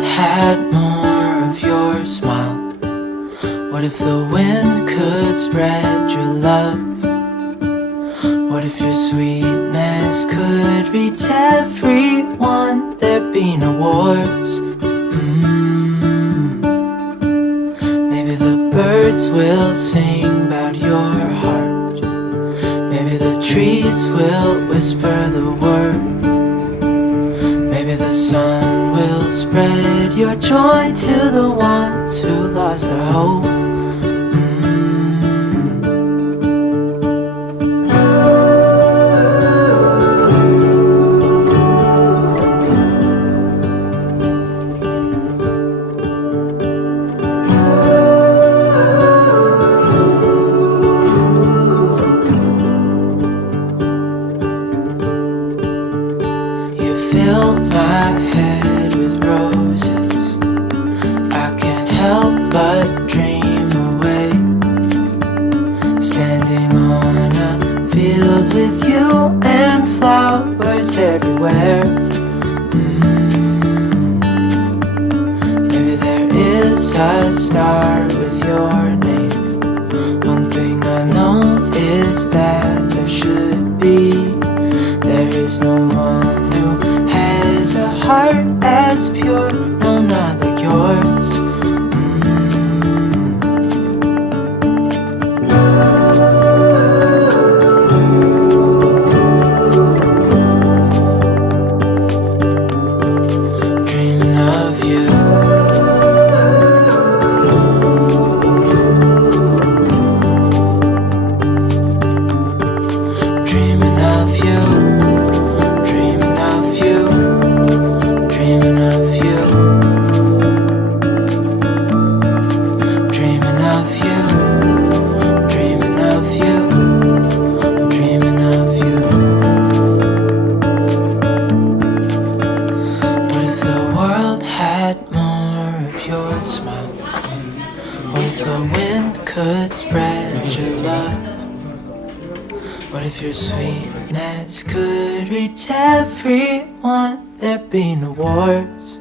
world had more of your smile? What if the wind could spread your love? What if your sweetness could reach everyone? There'd be no wars. Maybe the birds will sing about your heart. Maybe the trees will whisper the word. Maybe the sun will spread your joy to the ones who lost their hope. Fill my head with roses. I can't help but dream away. Standing on a field with you and flowers everywhere. Maybe there is a star with your name. One thing I know is that there should be. There is no one who has a heart as pure, no, not like yours. Dreaming of you. Dreaming of you. Dreaming of you. Dreaming of you. Dreaming of you. Dreaming of you. Dreaming of you. What if the world had more of your smile? What if the wind could spread your love? What if your sweetness could reach everyone? There'd be no wars.